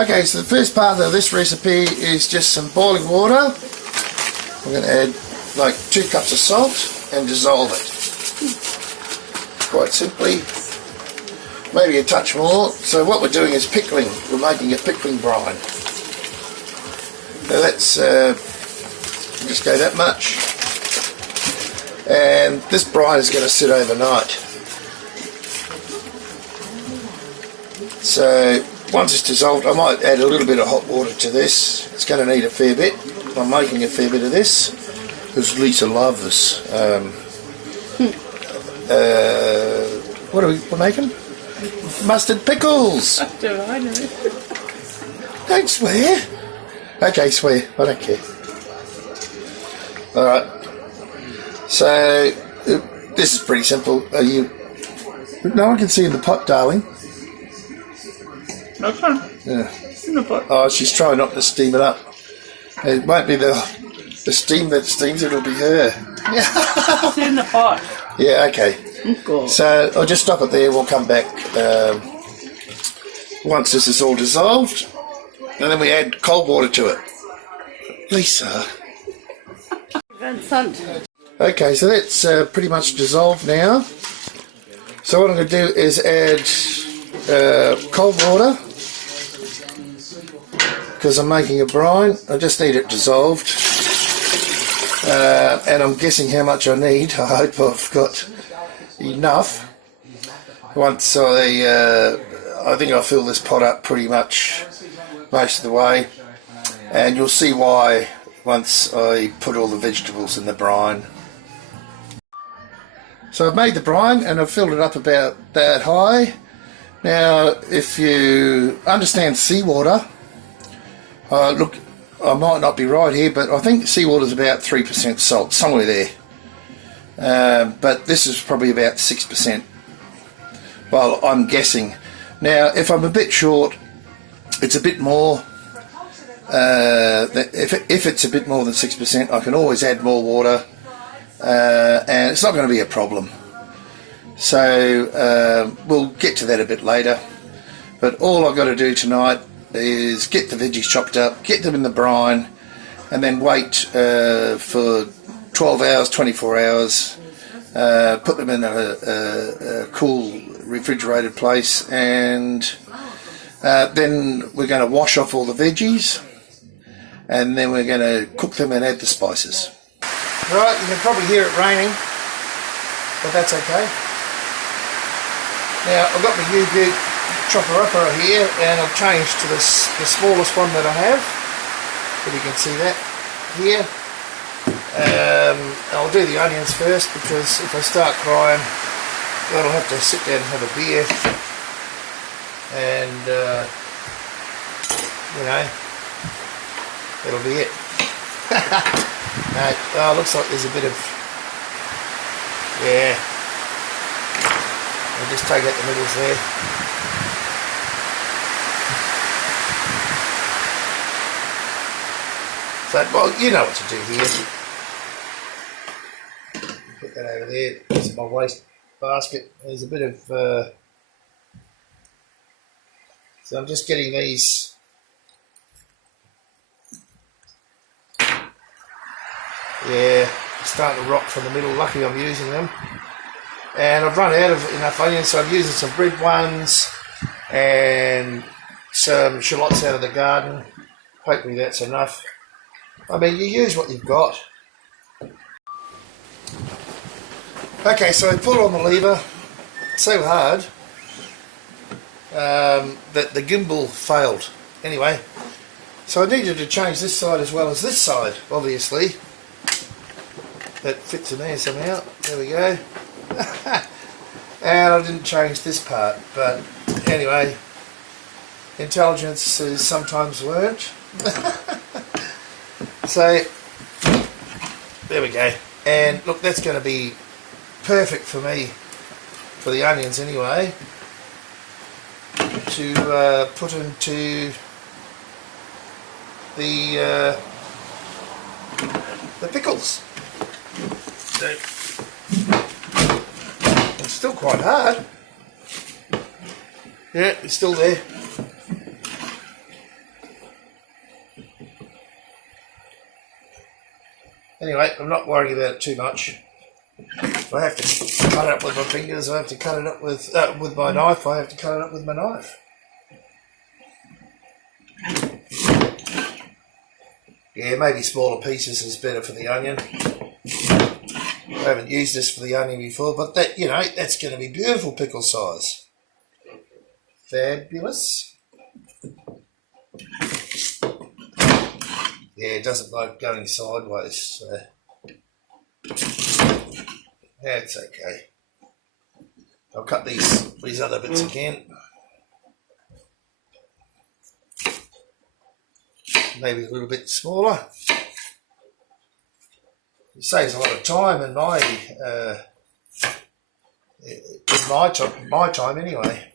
Okay, so the first part of this recipe is just some boiling water. I'm going to add like 2 cups of salt and dissolve it. Quite simply. Maybe a touch more. So what we're doing is pickling. We're making a pickling brine. Now that's just go that much. And this brine is going to sit overnight. So once it's dissolved, I might add a little bit of hot water to this. It's going to need a fair bit. I'm making a fair bit of this because Lisa loves. What are we making? Mustard pickles. Do I know? Don't swear. Okay, swear. I don't care. All right. So this is pretty simple. Are you? No one can see in the pot, darling. Okay. Yeah. In the pot. Oh, she's trying not to steam it up. It won't be the steam that steams, it'll be her. It's in the pot. Yeah, okay. Cool. So I'll just stop it there, we'll come back once this is all dissolved, and then we add cold water to it. Lisa. Vincent. Okay, so that's pretty much dissolved now. So what I'm going to do is add cold water, because I'm making a brine. I just need it dissolved, and I'm guessing how much I need. I hope I've got enough. Once I think I'll fill this pot up pretty much most of the way, and you'll see why once I put all the vegetables in the brine. So I've made the brine and I've filled it up about that high. Now if you understand seawater, look, I might not be right here, but I think seawater is about 3% salt, somewhere there. But this is probably about 6%. Well, I'm guessing. Now, if I'm a bit short, it's a bit more. If it's a bit more than 6%, I can always add more water, and it's not going to be a problem. So we'll get to that a bit later. But all I've got to do tonight is get the veggies chopped up, get them in the brine, and then wait for 12 hours, 24 hours, put them in a cool refrigerated place, and then we're going to wash off all the veggies, and then we're going to cook them and add the spices. Right, you can probably hear it raining, but that's okay. Now I've got my U-Boot chopper-upper here, and I've changed to the smallest one that I have, if you can see that here. I'll do the onions first, because if I start crying, then I'll have to sit down and have a beer, and you know, that'll be it. No, looks like there's a bit of, yeah, I'll just take out the middles there. So, well, you know what to do here. Put that over there. This is my waste basket. There's a bit of. So I'm just getting these. Yeah, starting to rot from the middle. Lucky I'm using them. And I've run out of enough onions, so I'm using some red ones and some shallots out of the garden. Hopefully that's enough. I mean, you use what you've got. Okay, so I pull on the lever so hard that the gimbal failed. Anyway, so I needed to change this side as well as this side, obviously. That fits in there somehow. There we go. And I didn't change this part, but anyway, intelligence is sometimes learnt. So there we go, and look, that's going to be perfect for me, for the onions anyway, to put into the pickles. So it's still quite hard. Yeah, it's still there. Anyway, I'm not worrying about it too much. If I have to cut it up with my fingers, I have to cut it up with my knife. I have to cut it up with my knife. Yeah, maybe smaller pieces is better for the onion. I haven't used this for the onion before, but that, you know, that's going to be beautiful pickle size. Fabulous. Yeah, it doesn't like going sideways, so that's okay. I'll cut these other bits again. Maybe a little bit smaller. It saves a lot of time in my time anyway.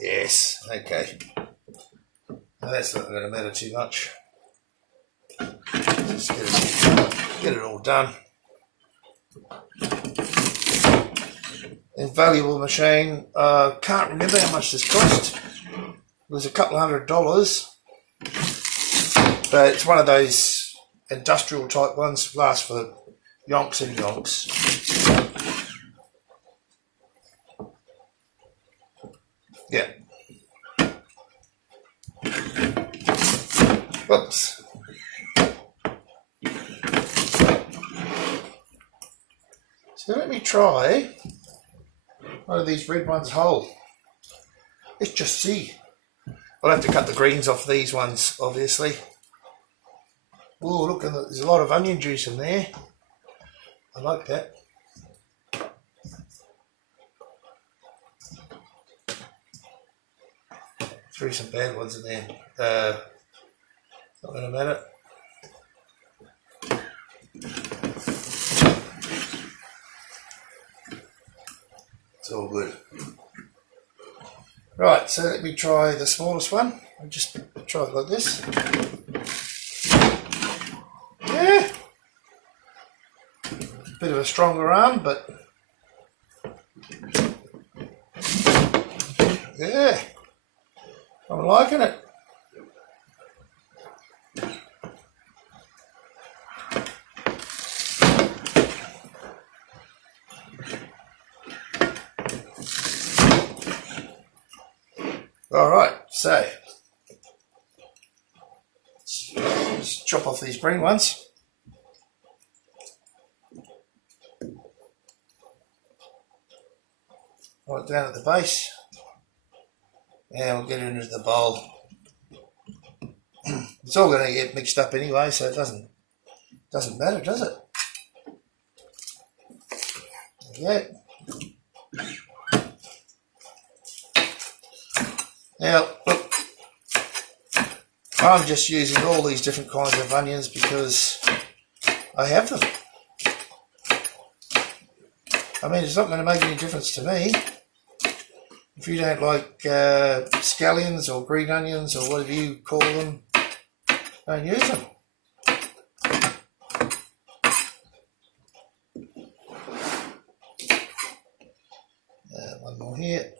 Yes, okay. Now that's not going to matter too much. Just get it all done. Invaluable machine. Can't remember how much this cost. It was a couple $100, but it's one of those industrial type ones. Lasts for yonks and yonks. Yeah. Whoops. So let me try one of these red ones whole. Let's just see. I'll have to cut the greens off these ones, obviously. Oh, look, there's a lot of onion juice in there. I like that. Threw some bad ones in there. Not going to matter. It's all good. Right, so let me try the smallest one. I'll just try it like this. Yeah. Bit of a stronger arm, but yeah. I'm liking it. Alright, so let's chop off these green ones. Right down at the base. And we'll get it into the bowl. It's all going to get mixed up anyway, so it doesn't matter, does it? Okay. Now, look, I'm just using all these different kinds of onions because I have them. I mean, it's not going to make any difference to me. If you don't like scallions or green onions or whatever you call them, don't use them. One more here.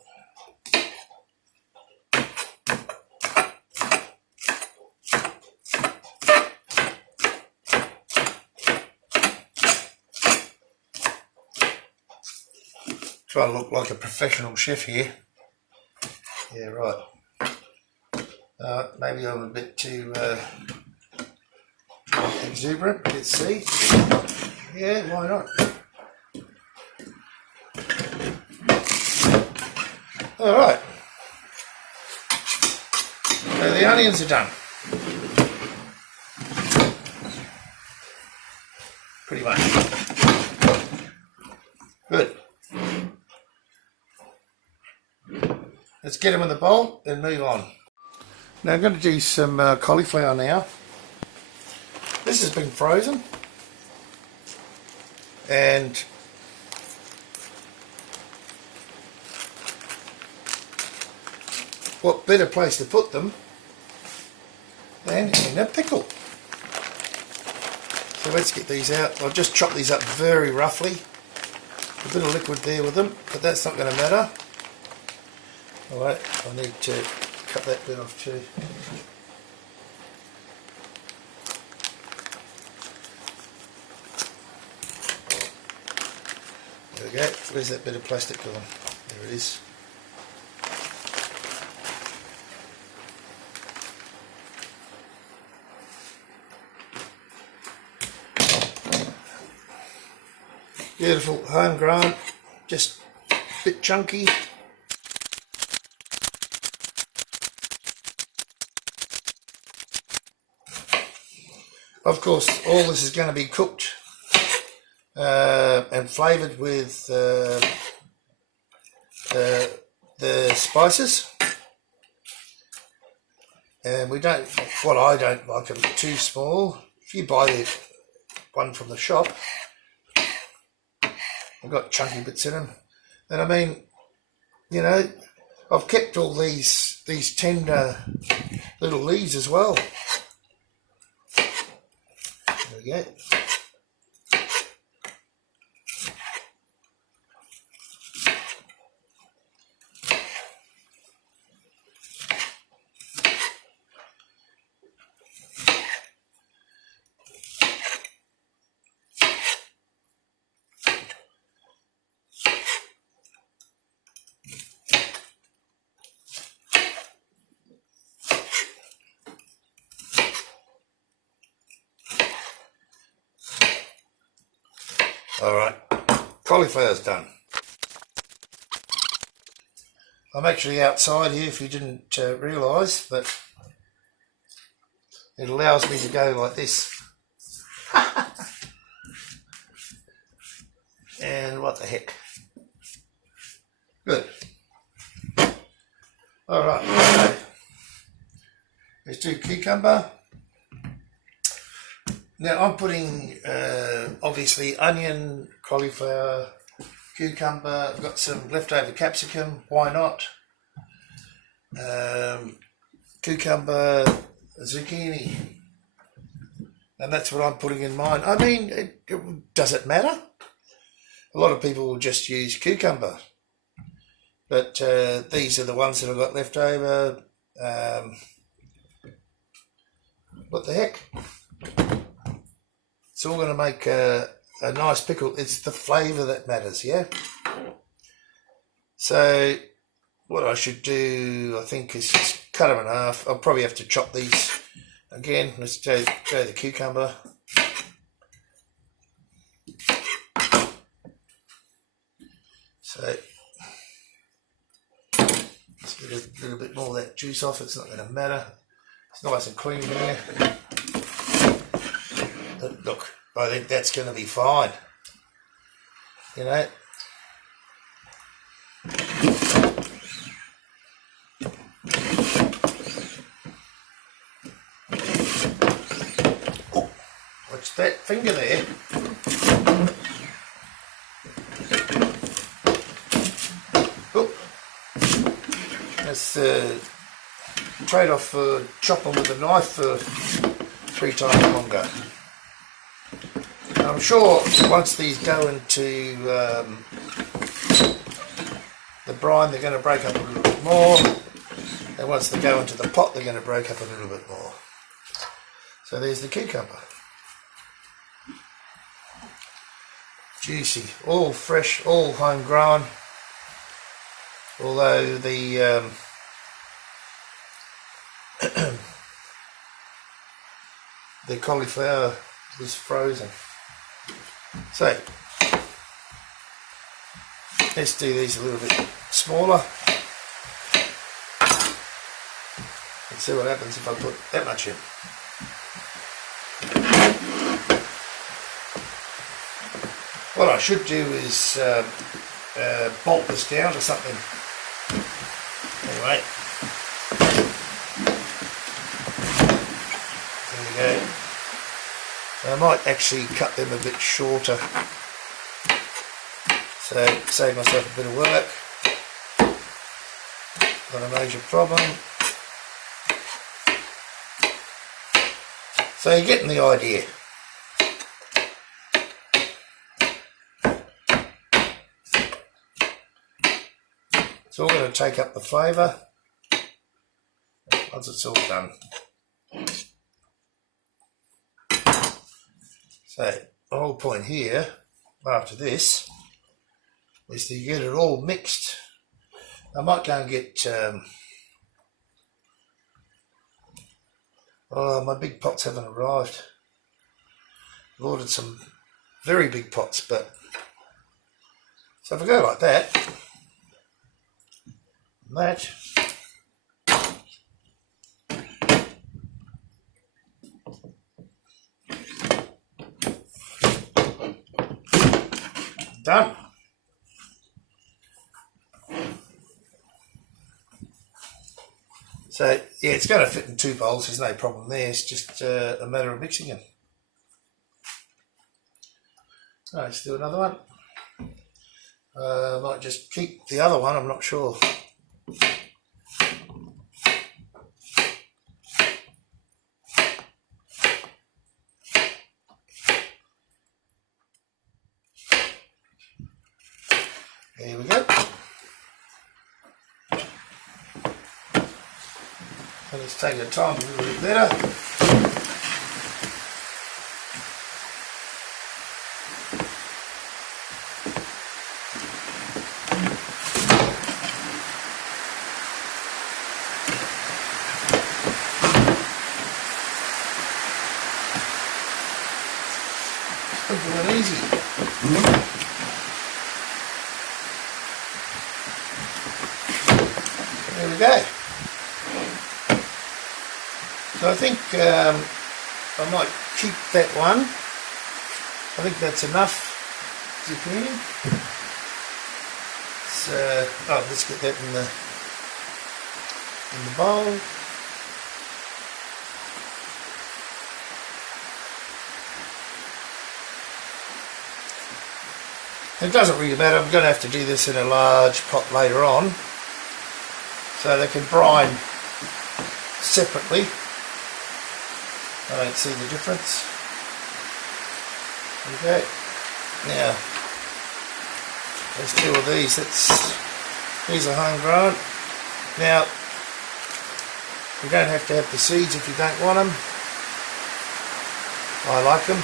Try to look like a professional chef here. Yeah, right. Maybe I'm a bit too exuberant. Let's see. Yeah, why not? All right. So the onions are done. Pretty much. Good. Let's get them in the bowl and move on. Now I'm going to do some cauliflower now. This has been frozen, and what better place to put them than in a pickle. So let's get these out. I'll just chop these up very roughly. A bit of liquid there with them, but that's not going to matter. Alright, I need to cut that bit off too. we go. Where's that bit of plastic gone? There it is. Beautiful, homegrown, just a bit chunky. Of course, all this is going to be cooked and flavoured with the spices. And we don't, well, I don't like them too small. If you buy the one from the shop, they've got chunky bits in them. And I mean, you know, I've kept all these tender little leaves as well. There we go. Alright, cauliflower's done. I'm actually outside here if you didn't realise, but it allows me to go like this. And what the heck. Good. Alright, okay. Let's do cucumber. Now I'm putting obviously onion, cauliflower, cucumber. I've got some leftover capsicum, why not? Cucumber, zucchini, and that's what I'm putting in mine. I mean, does it matter? A lot of people will just use cucumber, but these are the ones that I've got left over. What the heck? It's all going to make a nice pickle. It's the flavour that matters, yeah? So what I should do, I think, is just cut them in half. I'll probably have to chop these again. Let's go the cucumber. So let's get a little bit more of that juice off. It's not going to matter. It's nice and clean here. Look, I think that's going to be fine. You know. Oh, watch that finger there. Oh, that's the trade-off for chopping with a knife for 3 times longer. I'm sure once these go into the brine, they're going to break up a little bit more, and once they go into the pot, they're going to break up a little bit more. So there's the cucumber. Juicy, all fresh, all homegrown, although the the cauliflower was frozen. So let's do these a little bit smaller and see what happens if I put that much in. What I should do is bolt this down to something. Anyway, there we go. I might actually cut them a bit shorter, so save myself a bit of work. Not a major problem. So you're getting the idea. It's all going to take up the flavour once it's all done. So the whole point here, after this, is to get it all mixed. I might go and get oh, my big pots haven't arrived. I've ordered some very big pots, but so if I go like that, done. So yeah, it's going to fit in 2 bowls. There's no problem there. It's just a matter of mixing them. Oh, let's do another one. I might just keep the other one. I'm not sure. There we go. And let's take our time a little bit better. Simple and easy. There we go. So I think I might keep that one. I think that's enough zucchini. So oh, let's get that in the bowl. It doesn't really matter. I'm going to have to do this in a large pot later on, so they can brine separately. I don't see the difference. Okay, now let's deal with these. These are homegrown. Now you don't have to have the seeds if you don't want them. I like them.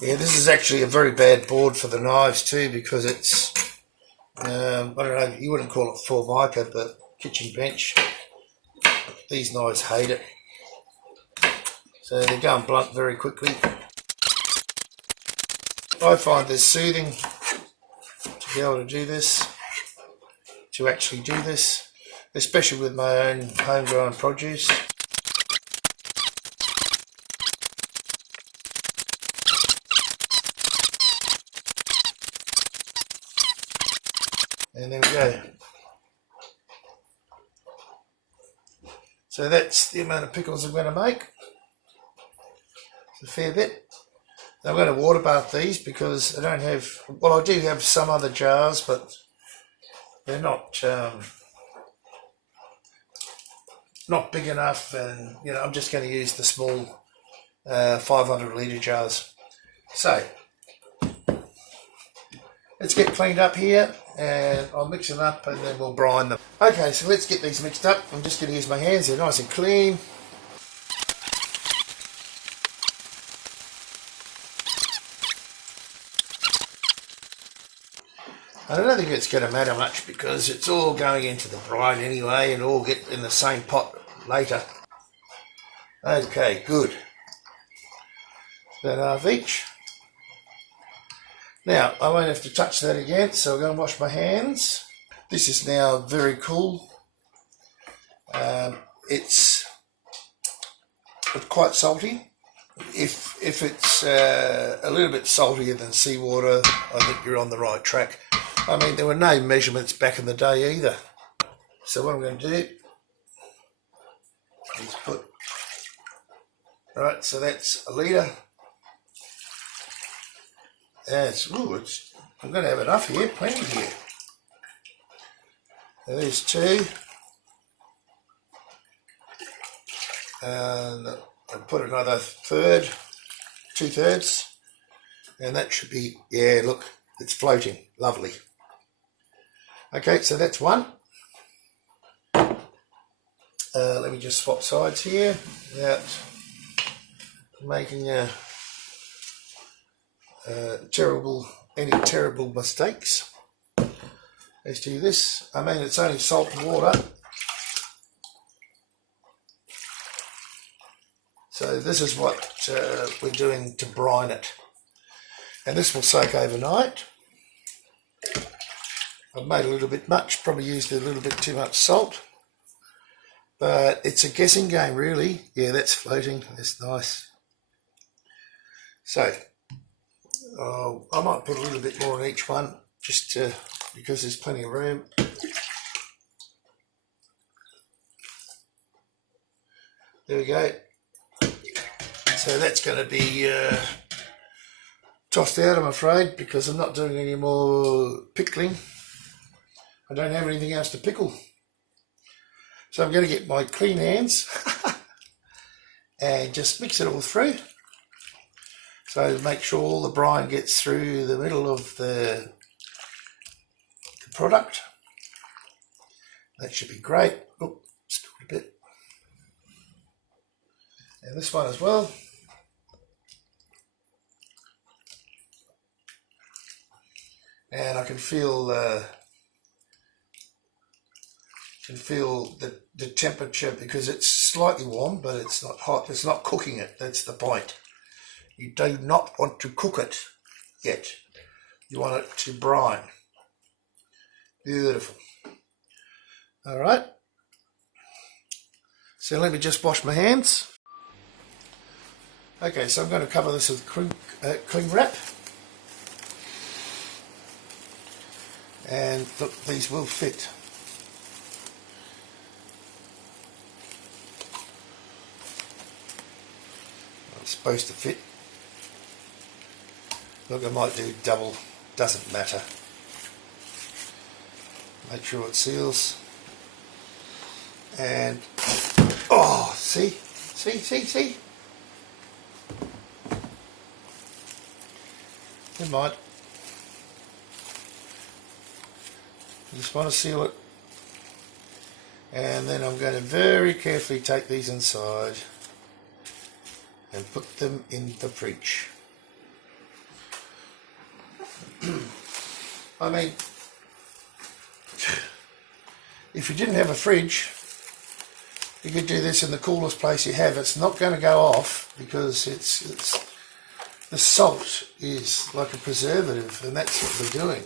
Yeah, this is actually a very bad board for the knives too, because it's, I don't know, you wouldn't call it Formica, but kitchen bench. These knives hate it. So they're going blunt very quickly. I find this soothing to be able to do this, to actually do this, especially with my own homegrown produce. And there we go. So that's the amount of pickles I'm going to make. It's a fair bit. I'm going to water bath these because I don't have, well, I do have some other jars, but they're not big enough, and you know, I'm just going to use the small 500 litre jars. So let's get cleaned up here, and I'll mix them up and then we'll brine them. Okay, so let's get these mixed up. I'm just going to use my hands, they're nice and clean. I don't think it's going to matter much because it's all going into the brine anyway, and all get in the same pot later. Okay, good. About half each. Now, I won't have to touch that again, so I'm going to wash my hands. This is now very cool. It's quite salty. If it's a little bit saltier than seawater, I think you're on the right track. I mean, there were no measurements back in the day either. So what I'm going to do is put, right, so that's a litre. I'm going to have enough here, plenty here. So there's 2. And I'll put another third, 2/3. And that should be, yeah, look, it's floating. Lovely. Okay, so that's one. Let me just swap sides here without making any terrible mistakes. Let's do this. I mean, it's only salt and water. So this is what we're doing to brine it. And this will soak overnight. I've made a little bit much, probably used a little bit too much salt. But it's a guessing game, really. Yeah, that's floating. That's nice. So, I might put a little bit more on each one, just because there's plenty of room. There we go. So that's going to be tossed out, I'm afraid, because I'm not doing any more pickling. I don't have anything else to pickle. So I'm going to get my clean hands and just mix it all through. So make sure all the brine gets through the middle of the product. That should be great. Oh, spilled a bit. And this one as well. And I can feel the temperature, because it's slightly warm, but it's not hot. It's not cooking it. That's the point. You do not want to cook it yet. You want it to brine. Beautiful. All right. So let me just wash my hands. Okay, so I'm going to cover this with cling wrap. And look, these will fit. It's supposed to fit. Look, I might do double, doesn't matter. Make sure it seals. And, oh, see? Never mind. I just want to seal it. And then I'm going to very carefully take these inside and put them in the fridge. I mean, if you didn't have a fridge, you could do this in the coolest place you have. It's not going to go off because it's the salt is like a preservative, and that's what we're doing.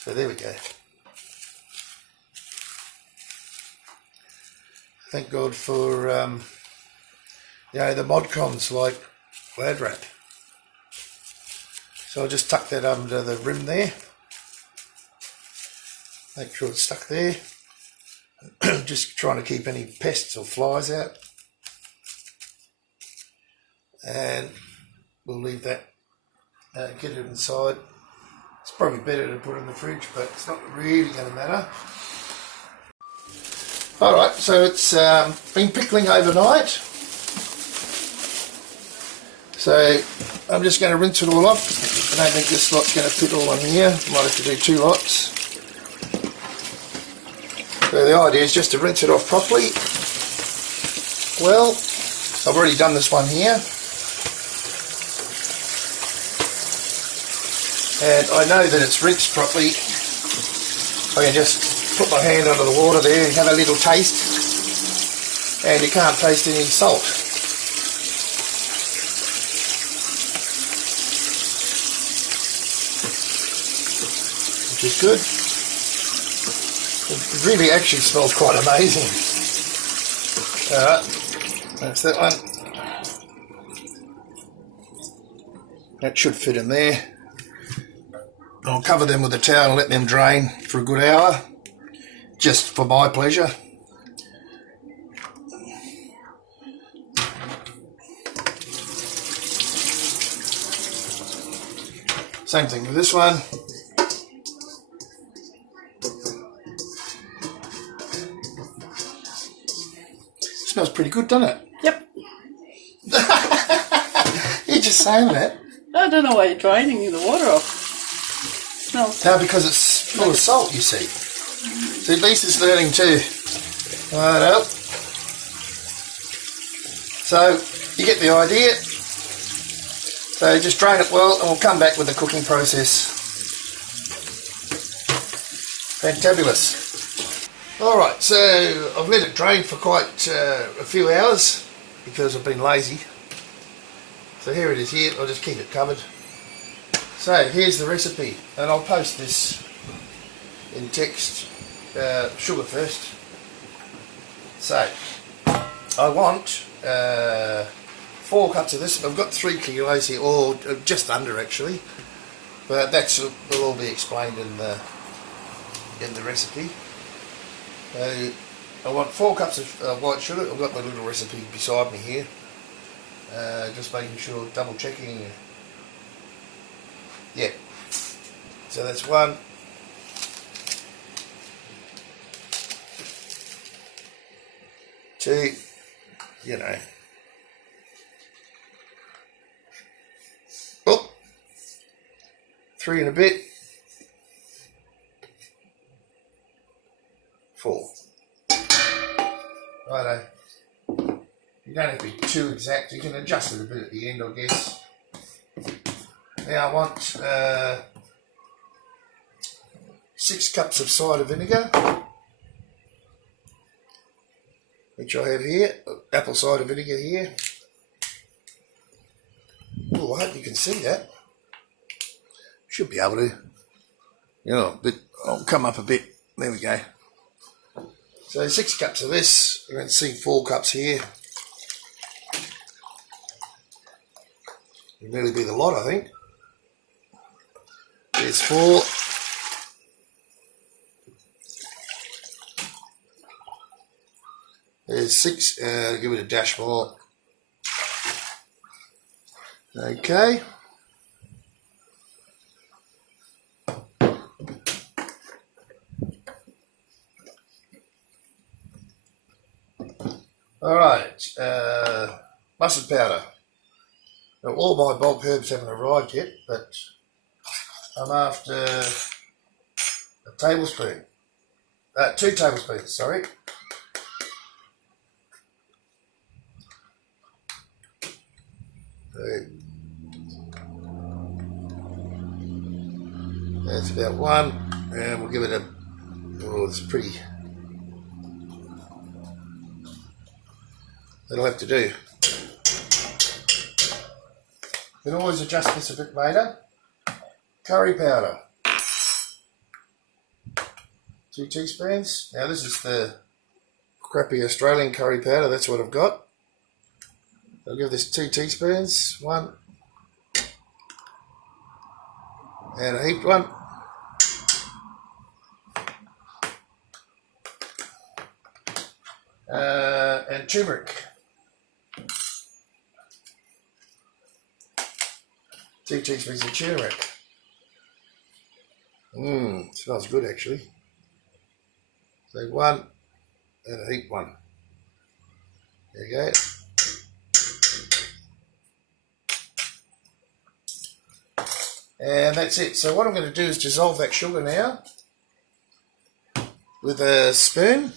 So there we go. Thank God for the mod cons like Glad Wrap. So I'll just tuck that under the rim there. Make sure it's stuck there. Just trying to keep any pests or flies out. And we'll leave that, get it inside. It's probably better to put in the fridge, but it's not really going to matter. Alright, so it's been pickling overnight. So I'm just going to rinse it all off. I don't think this lot's going to fit all on here. Might have to do 2 lots. So the idea is just to rinse it off properly. Well, I've already done this one here. And I know that it's rinsed properly. I can just put my hand under the water there and have a little taste. And you can't taste any salt. Which is good. It really actually smells quite amazing. Alright, that's that one. That should fit in there. I'll cover them with a towel and let them drain for a good hour, just for my pleasure. Same thing with this one. Smells pretty good, doesn't it? Yep. You just saying that? I don't know why you're draining the water off. Smells. No, because it's full of salt, you see. So at least it's learning too. Right up. So you get the idea. So just drain it well, and we'll come back with the cooking process. Fantabulous. Alright, so I've let it drain for quite a few hours because I've been lazy. So here it is here, I'll just keep it covered. So here's the recipe, and I'll post this in text. Sugar first. So I want 4 cups of this. I've got 3 kilos here, or just under actually, but will all be explained in the recipe. I want 4 cups of white sugar. I've got my little recipe beside me here. Just making sure, double checking. Yeah. So that's 1. 2. You know. Oh. 3 and a bit. 4. Righto. You don't have to be too exact, you can adjust it a bit at the end, I guess. Now I want 6 cups of cider vinegar, which I have here, apple cider vinegar here. Oh, I hope you can see that. Should be able to. You know, but I'll come up a bit. There we go. So 6 cups of this. You can see 4 cups here. It'll nearly be the lot, I think. There's 4. There's 6. Give it a dash more. Okay. Alright, mustard powder. Now, all my bulk herbs haven't arrived yet, but I'm after a tablespoon. 2 tablespoons, sorry. That's about 1, and we'll give it a, oh, it's pretty. That'll have to do. You can always adjust this a bit later. Curry powder. 2 teaspoons. Now this is the crappy Australian curry powder, that's what I've got. I'll give this 2 teaspoons. 1. And a heaped one. And turmeric. 2 teaspoons of turmeric. Smells good actually. So 1 and a heaped one. There you go. And that's it. So what I'm going to do is dissolve that sugar now with a spoon.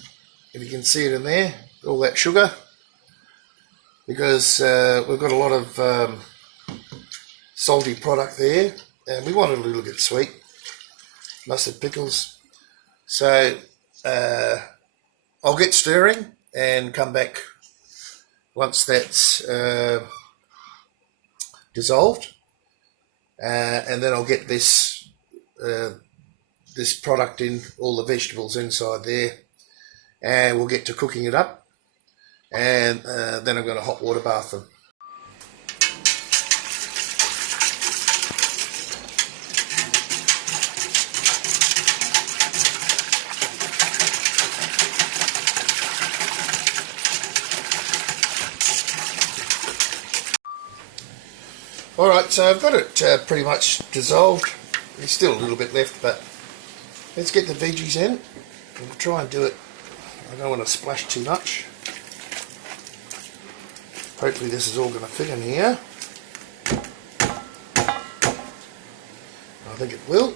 If you can see it in there, all that sugar. Because we've got a lot of salty product there, and we want it a little bit sweet. Mustard pickles. So I'll get stirring and come back once that's dissolved. And then I'll get this this product in, all the vegetables inside there, and we'll get to cooking it up, and then I'm going to hot water bath them. Alright, so I've got it pretty much dissolved. There's still a little bit left, but let's get the veggies in. We'll try and do it. I don't want to splash too much. Hopefully this is all going to fit in here. think it will.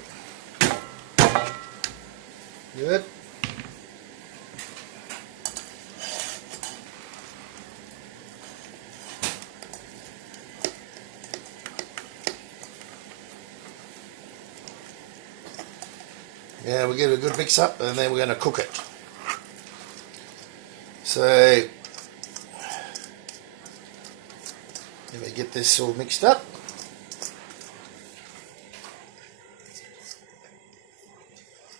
Good. Yeah, we'll give it a good mix up and then we're going to cook it. So, let me get this all mixed up.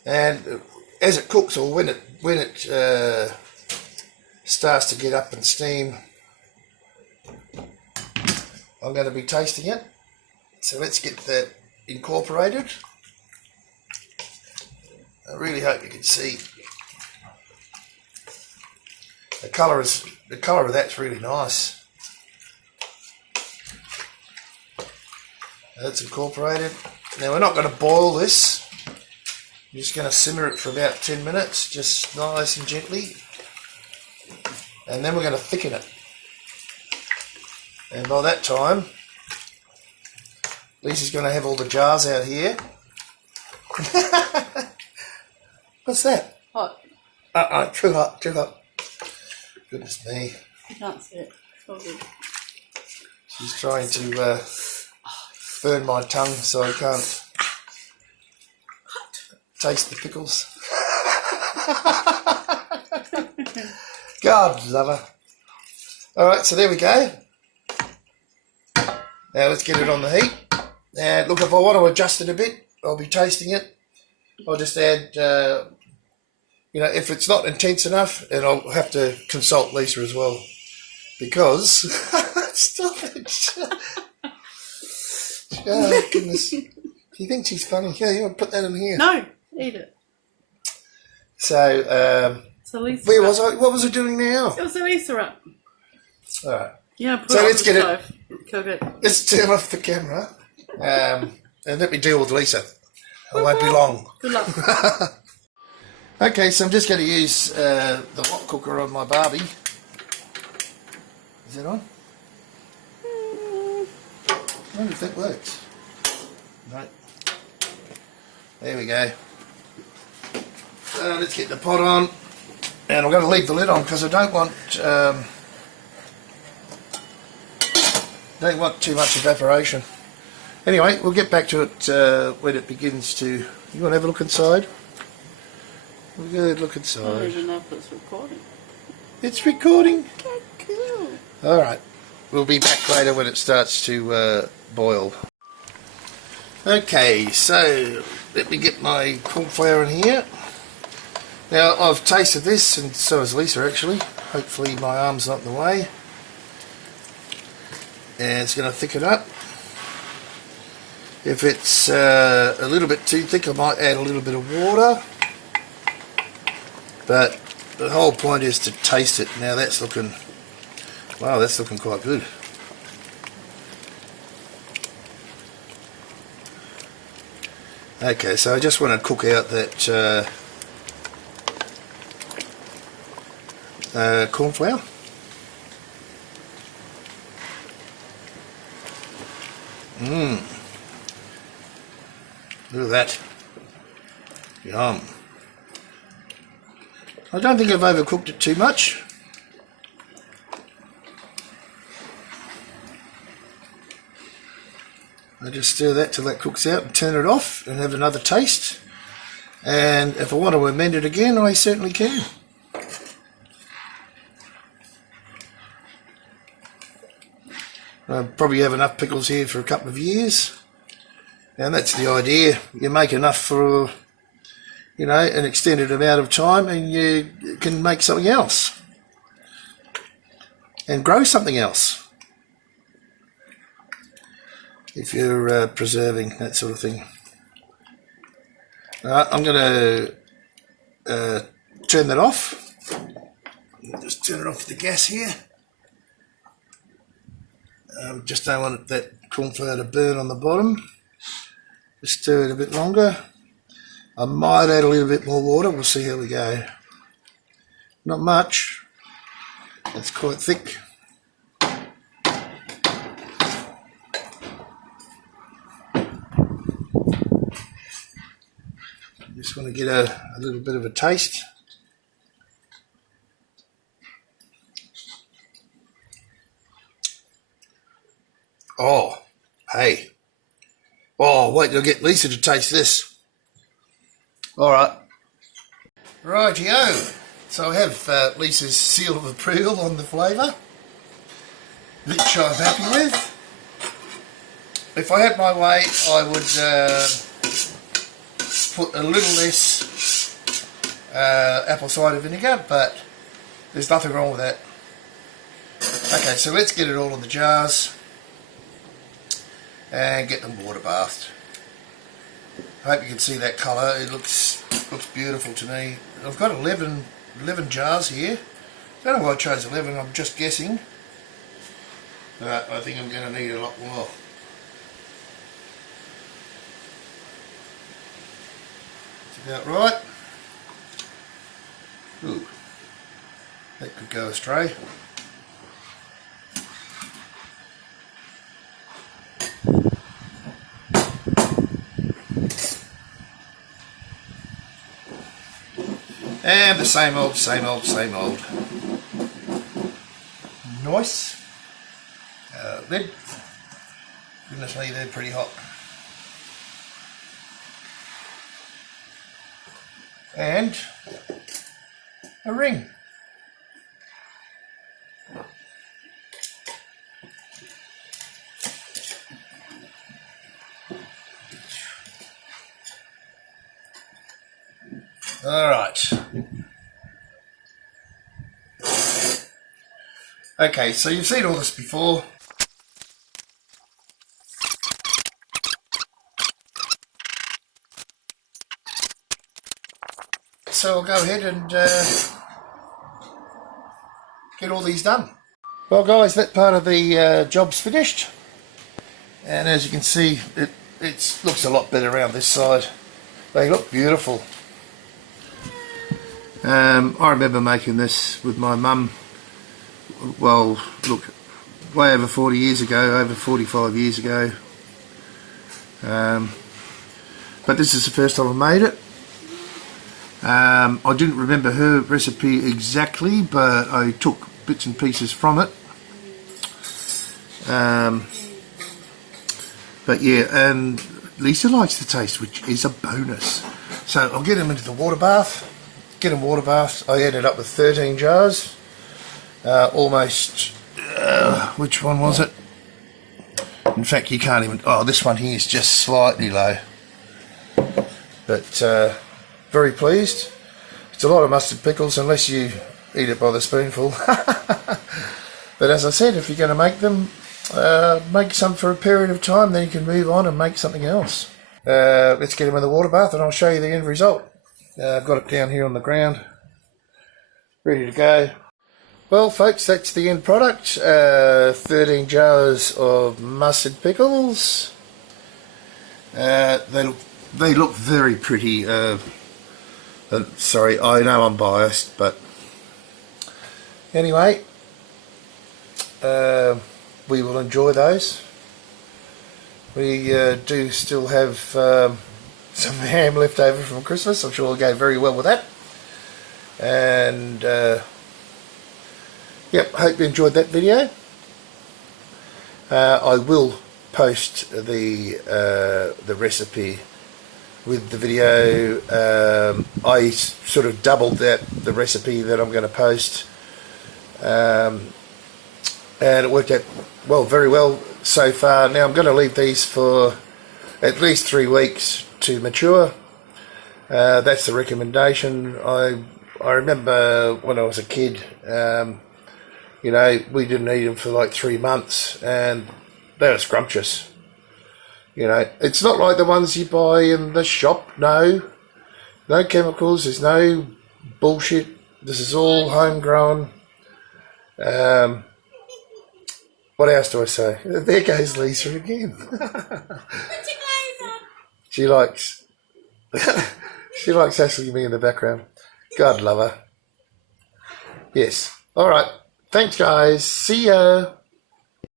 And as it cooks, or when it starts to get up and steam, I'm going to be tasting it. So let's get that incorporated. I really hope you can see the colour of that's really nice. That's incorporated. Now we're not going to boil this. I'm just going to simmer it for about 10 minutes, just nice and gently. And then we're going to thicken it. And by that time, Lisa's going to have all the jars out here. What's that? Hot. Too hot, too hot. Goodness me. You can't see it. It's all good. She's trying to burn my tongue so I can't taste the pickles. God love her. Alright, so there we go. Now let's get it on the heat. And look, if I want to adjust it a bit, I'll be tasting it. I'll just add, if it's not intense enough, and I'll have to consult Lisa as well. Because, stop it. Oh, goodness. Do you think she's funny? Yeah, you want to put that in here? No, eat it. So, Lisa where was I? What was I doing now? It was a Lisa up. Alright. Yeah, put So it let's on the get stove. Cook it. Let's turn off the camera. And let me deal with Lisa. I won't be long. Good luck. Okay, so I'm just going to use the hot cooker on my Barbie. Is it on? I wonder if that works. No. There we go. Let's get the pot on. And I'm going to leave the lid on because I don't want too much evaporation. Anyway, we'll get back to it when it begins to... You want to have a look inside? We'll go look I don't inside. even know if it's recording. It's recording. Okay, cool. Alright, we'll be back later when it starts to boil. Okay, so let me get my cornflour in here. Now I've tasted this, and so has Lisa actually. Hopefully my arm's not in the way. And it's going to thicken up. If it's a little bit too thick, I might add a little bit of water. But the whole point is to taste it. Now that's looking, wow, that's looking quite good. Okay, so I just want to cook out that cornflour. Look at that. Yum. I don't think I've overcooked it too much. I just stir that till that cooks out and turn it off and have another taste. And if I want to amend it again, I certainly can. I probably have enough pickles here for a couple of years. And that's the idea. You make enough for, an extended amount of time, and you can make something else. And grow something else. If you're preserving, that sort of thing. I'm going to turn that off. Just turn it off the gas here. Just don't want that cornflour to burn on the bottom. Just stir it a bit longer. I might add a little bit more water. We'll see how we go. Not much. It's quite thick. want to get a little bit of a taste. Oh, hey. Oh, wait, you'll get Lisa to taste this. All right. Rightio. So I have Lisa's seal of approval on the flavour, which I'm happy with. If I had my way, I would put a little less apple cider vinegar, but there's nothing wrong with that. Okay, so let's get it all in the jars and get them water bathed. I hope you can see that colour. It looks beautiful to me. I've got 11 jars here. Don't know why I chose 11, I'm just guessing. But I think I'm going to need a lot more. About right. Ooh, that could go astray. And the same old. Nice. Goodness me, they're pretty hot. And a ring. All right. Okay, so you've seen all this before. So I'll go ahead and get all these done. Well guys, that part of the job's finished, and as you can see it looks a lot better around this side. They look beautiful. I remember making this with my mum, well look, way over 40 years ago, over 45 years ago, but this is the first time I made it. I didn't remember her recipe exactly, but I took bits and pieces from it. But yeah, and Lisa likes the taste, which is a bonus. So I'll get them into the water bath, get them water bathed. I ended up with 13 jars, almost, which one was it? In fact, you can't even, oh, this one here is just slightly low. But very pleased. It's a lot of mustard pickles unless you eat it by the spoonful. But as I said, if you're going to make them, make some for a period of time, then you can move on and make something else. Let's get them in the water bath and I'll show you the end result. I've got it down here on the ground, ready to go. Well folks, that's the end product. 13 jars of mustard pickles. They look very pretty. Sorry, I know I'm biased, but anyway, we will enjoy those. We do still have some ham left over from Christmas. I'm sure we'll go very well with that. And yep, hope you enjoyed that video. I will post the recipe with the video. I sort of doubled the recipe that I'm going to post, and it worked out very well so far. Now I'm going to leave these for at least 3 weeks to mature. That's the recommendation. I remember when I was a kid, you know, we didn't eat them for like 3 months and they were scrumptious. You know, it's not like the ones you buy in the shop. No chemicals, there's no bullshit. This is all homegrown. What else do I say? There goes Lisa again. She likes Ashley and me in the background. God love her. Yes. All right. Thanks guys. See ya.